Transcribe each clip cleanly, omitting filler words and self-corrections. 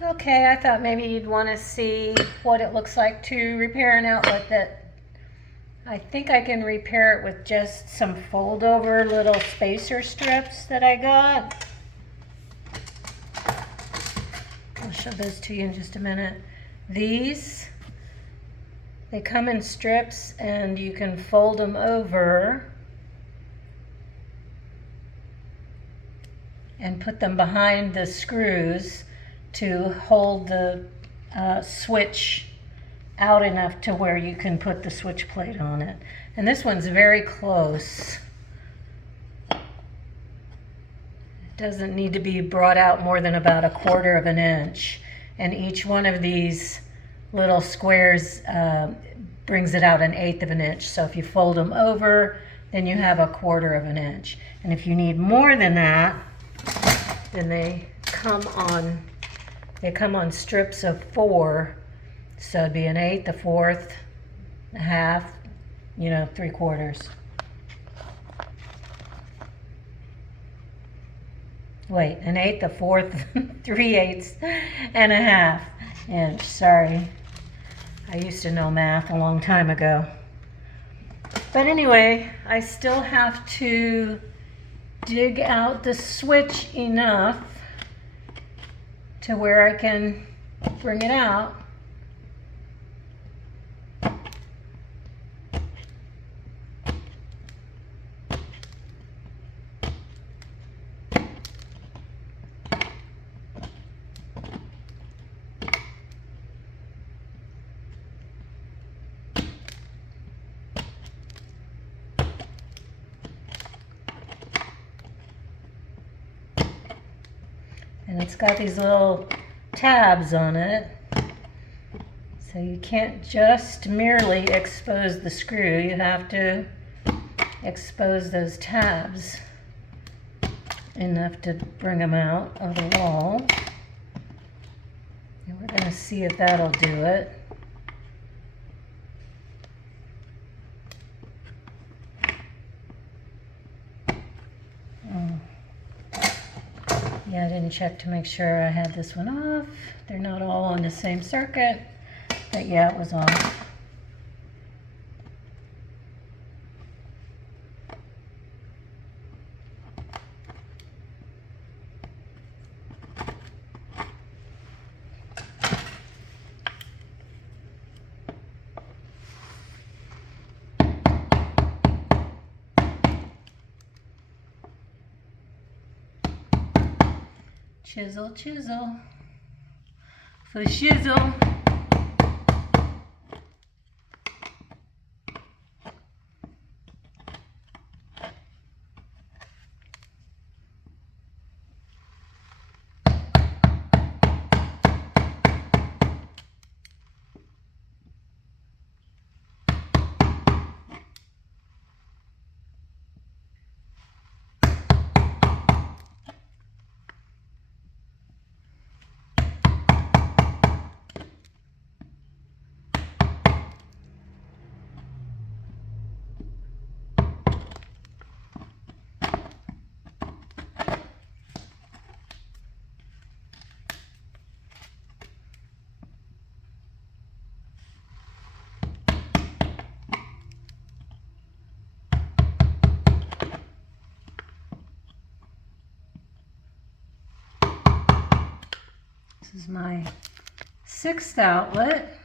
Okay, I thought maybe you'd want to see what it looks like to repair an outlet that I think I can repair it with just some fold over little spacer strips that I got. I'll show those to you in just a minute. These, they come in strips and you can fold them over and put them behind the screws to hold the switch out enough to where you can put the switch plate on it. And this one's very close. It doesn't need to be brought out more than about 1/4 of an inch. And each one of these little squares brings it out 1/8 of an inch. So if you fold them over, then you have 1/4 of an inch. And if you need more than that, then they come on strips of 4. So it'd be 1/8, 1/4, 1/2, 3/4. Wait, 1/8, 1/4, 3/8, and 1/2 inch. Sorry, I used to know math a long time ago. But anyway, I still have to dig out the switch enough to where I can bring it out. And it's got these little tabs on it, so you can't just merely expose the screw, you have to expose those tabs enough to bring them out of the wall. And we're going to see if that'll do it. Yeah, I didn't check to make sure I had this one off. They're not all on the same circuit, but yeah, it was off. Chisel, chisel, for shizzle. This is my 6th outlet.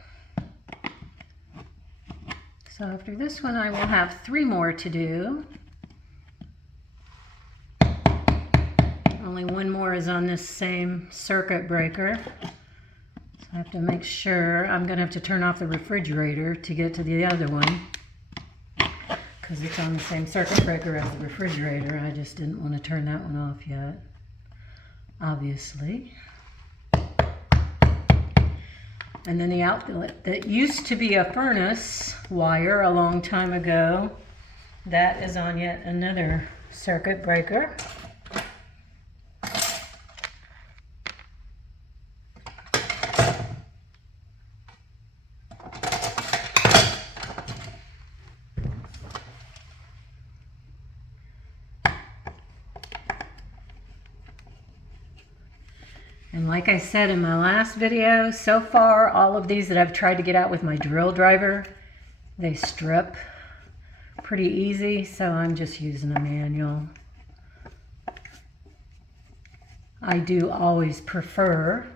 So after this one, I will have 3 more to do. Only 1 more is on this same circuit breaker. So I have to make sure. I'm going to have to turn off the refrigerator to get to the other one, because it's on the same circuit breaker as the refrigerator. I just didn't want to turn that one off yet, obviously. And then the outlet that used to be a furnace wire a long time ago, that is on yet another circuit breaker. And like I said in my last video, so far all of these that I've tried to get out with my drill driver, they strip pretty easy, so I'm just using a manual. I do always prefer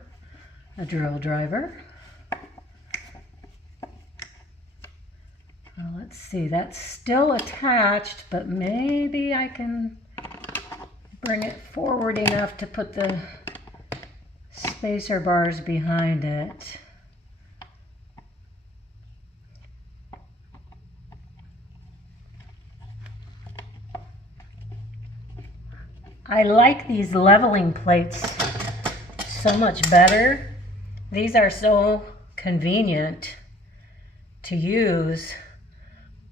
a drill driver. Well, let's see, that's still attached, but maybe I can bring it forward enough to put the spacer bars behind it. I like these leveling plates so much better. These are so convenient to use,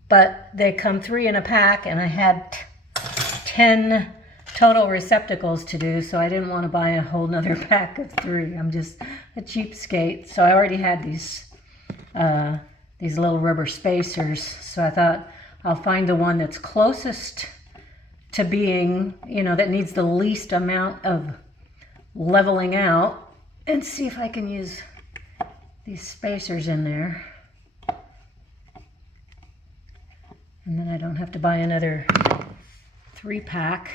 but they come 3 in a pack, and I had 10 total receptacles to do, so I didn't want to buy a whole nother pack of 3. I'm just a cheapskate. So I already had these little rubber spacers, so I thought I'll find the one that's closest to being, you know, that needs the least amount of leveling out, and see if I can use these spacers in there. And then I don't have to buy another 3-pack.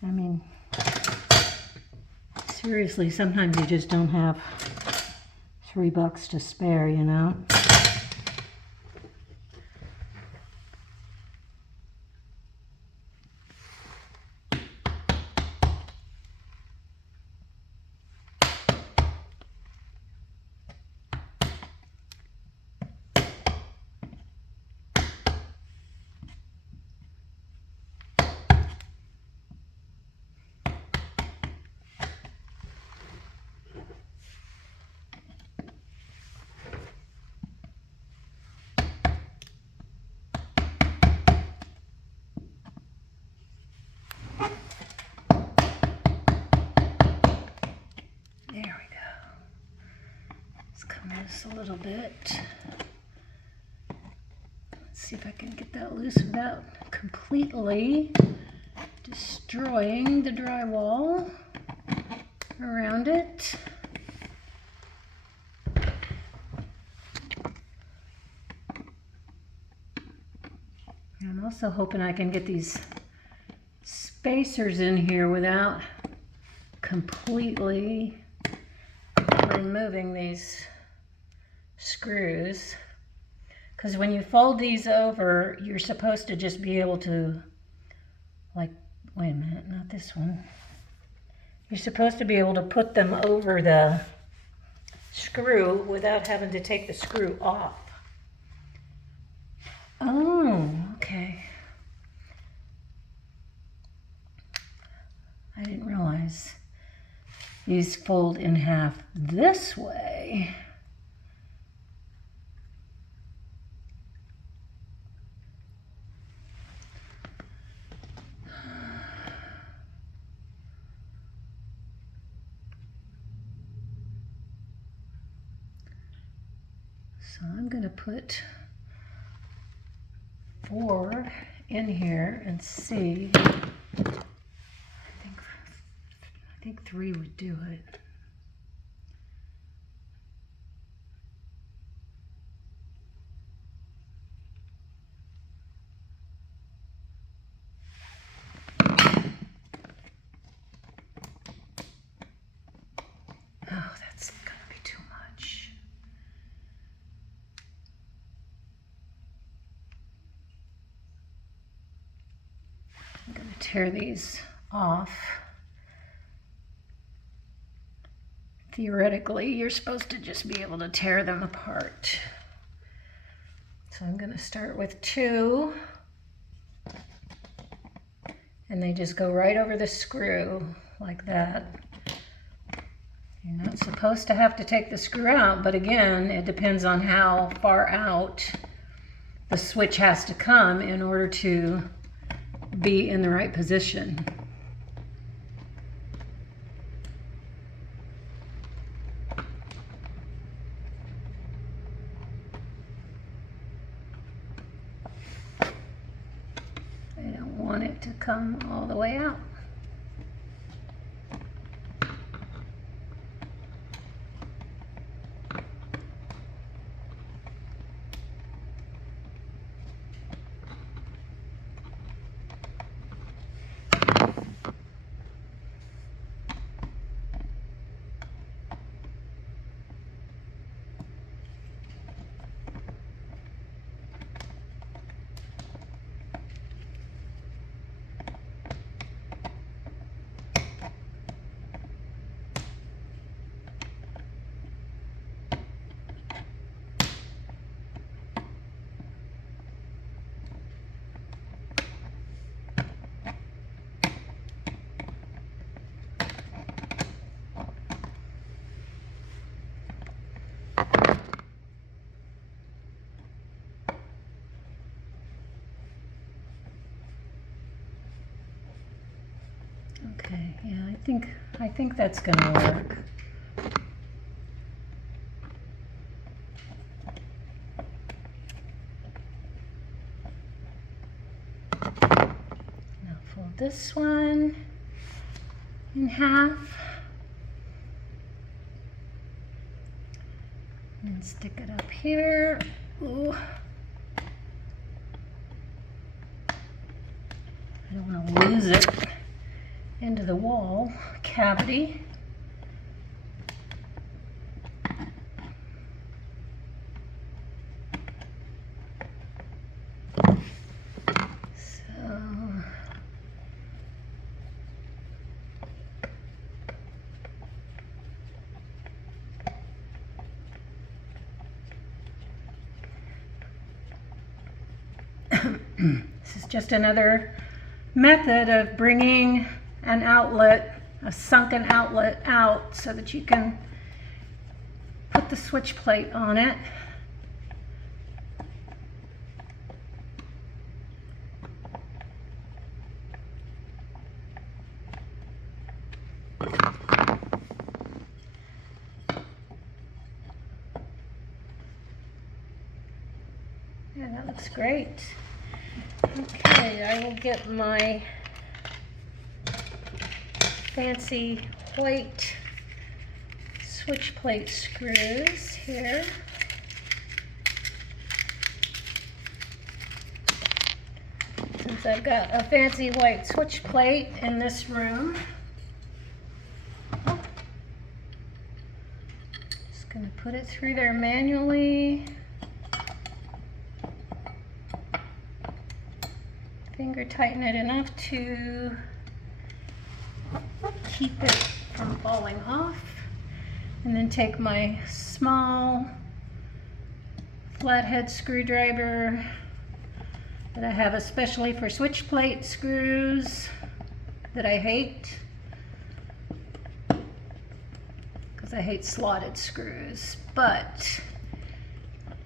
I mean, seriously, sometimes you just don't have $3 to spare, you know? A little bit. Let's see if I can get that loose without completely destroying the drywall around it. I'm also hoping I can get these spacers in here without completely removing these screws, because when you fold these over, you're supposed to just be able to, like, wait a minute, not this one. You're supposed to be able to put them over the screw without having to take the screw off. Oh, okay. I didn't realize these fold in half this way. So I'm going to put 4 in here and see. I think 3 would do it. Oh, that's gonna be too much. I'm going to tear these off. Theoretically, you're supposed to just be able to tear them apart. So I'm going to start with 2. And they just go right over the screw like that. You're not supposed to have to take the screw out, but again, it depends on how far out the switch has to come in order to be in the right position. I don't want it to come all the way out. I think that's gonna work. Now fold this one in half and stick it up here. Ooh. I don't want to lose it into the wall cavity. This is just another method of bringing an outlet, a sunken outlet, out so that you can put the switch plate on it. Yeah, that looks great. Okay, I will get my fancy white switch plate screws here. Since I've got a fancy white switch plate in this room, just going to put it through there manually. Finger tighten it enough to keep it from falling off, and then take my small flathead screwdriver that I have especially for switch plate screws that I hate, because I hate slotted screws. But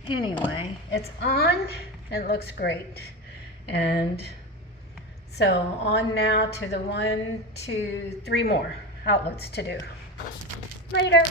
anyway, it's on and it looks great. And so on now to the 1, 2, 3 more outlets to do. Later.